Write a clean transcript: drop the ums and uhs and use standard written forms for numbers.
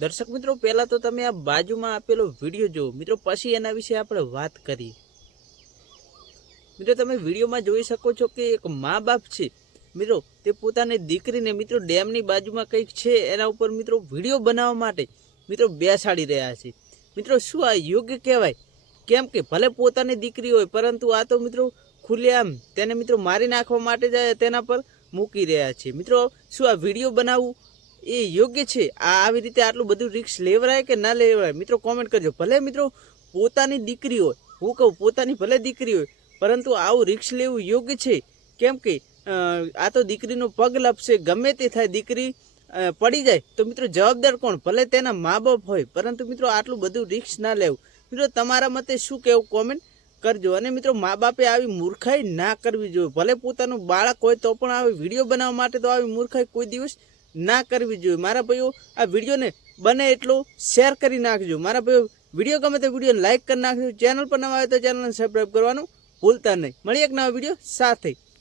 દર્શક મિત્રો, પહેલા તો તમે આ બાજુમાં આપેલો વિડીયો જુઓ મિત્રો, પછી એના વિશે આપણે વાત કરીએ। મિત્રો તમે વિડીયોમાં જોઈ શકો છો કે એક મા બાપ છે મિત્રો, તે પોતાની દીકરીને મિત્રો ડેમની બાજુમાં કંઈક છે એના ઉપર મિત્રો વિડીયો બનાવવા માટે મિત્રો બેસાડી રહ્યા છે। મિત્રો શું આ યોગ્ય કહેવાય? કેમ કે ભલે પોતાની દીકરી હોય, પરંતુ આ તો મિત્રો ખુલ્લેઆમ તેને મિત્રો મારી નાખવા માટે જ તેના પર મૂકી રહ્યા છે। મિત્રો શું આ વિડીયો બનાવવું એ યોગ્ય છે? આવી રીતે આટલું બધું રિસ્ક લેવરાય કે ના લેવરાય? મિત્રો કોમેન્ટ કરજો। ભલે મિત્રો પોતાની દીકરી હોય, હું કહું પોતાની ભલે દીકરી હોય, પરંતુ આવું રિસ્ક લેવું યોગ્ય છે? કેમ કે આ તો દીકરીનો પગ લપસે, ગમે તે થાય, દીકરી પડી જાય તો મિત્રો જવાબદાર કોણ? ભલે તેના મા બાપ હોય, પરંતુ મિત્રો આટલું બધું રિસ્ક ના લેવું। મિત્રો તમારા મતે શું કહેવું કોમેન્ટ કરજો। અને મિત્રો મા બાપે આવી મૂર્ખાઈ ના કરવી જોઈએ। ભલે પોતાનું બાળક હોય તો પણ આવી વિડીયો બનાવવા માટે તો આવી મૂર્ખાઈ કોઈ દિવસ ના કરવી જોઈએ। મારા ભાઈઓ, આ વિડીયોને બને એટલો શેર કરી નાખજો। મારા ભાઈઓ, વિડીયો ગમે તો વિડીયોને લાઇક કરી નાખજો। ચેનલ પર નવા આવે તો ચેનલને સબસ્ક્રાઈબ કરવાનું ભૂલતા નહીં। મળીએ એક નવા વિડીયો સાથે।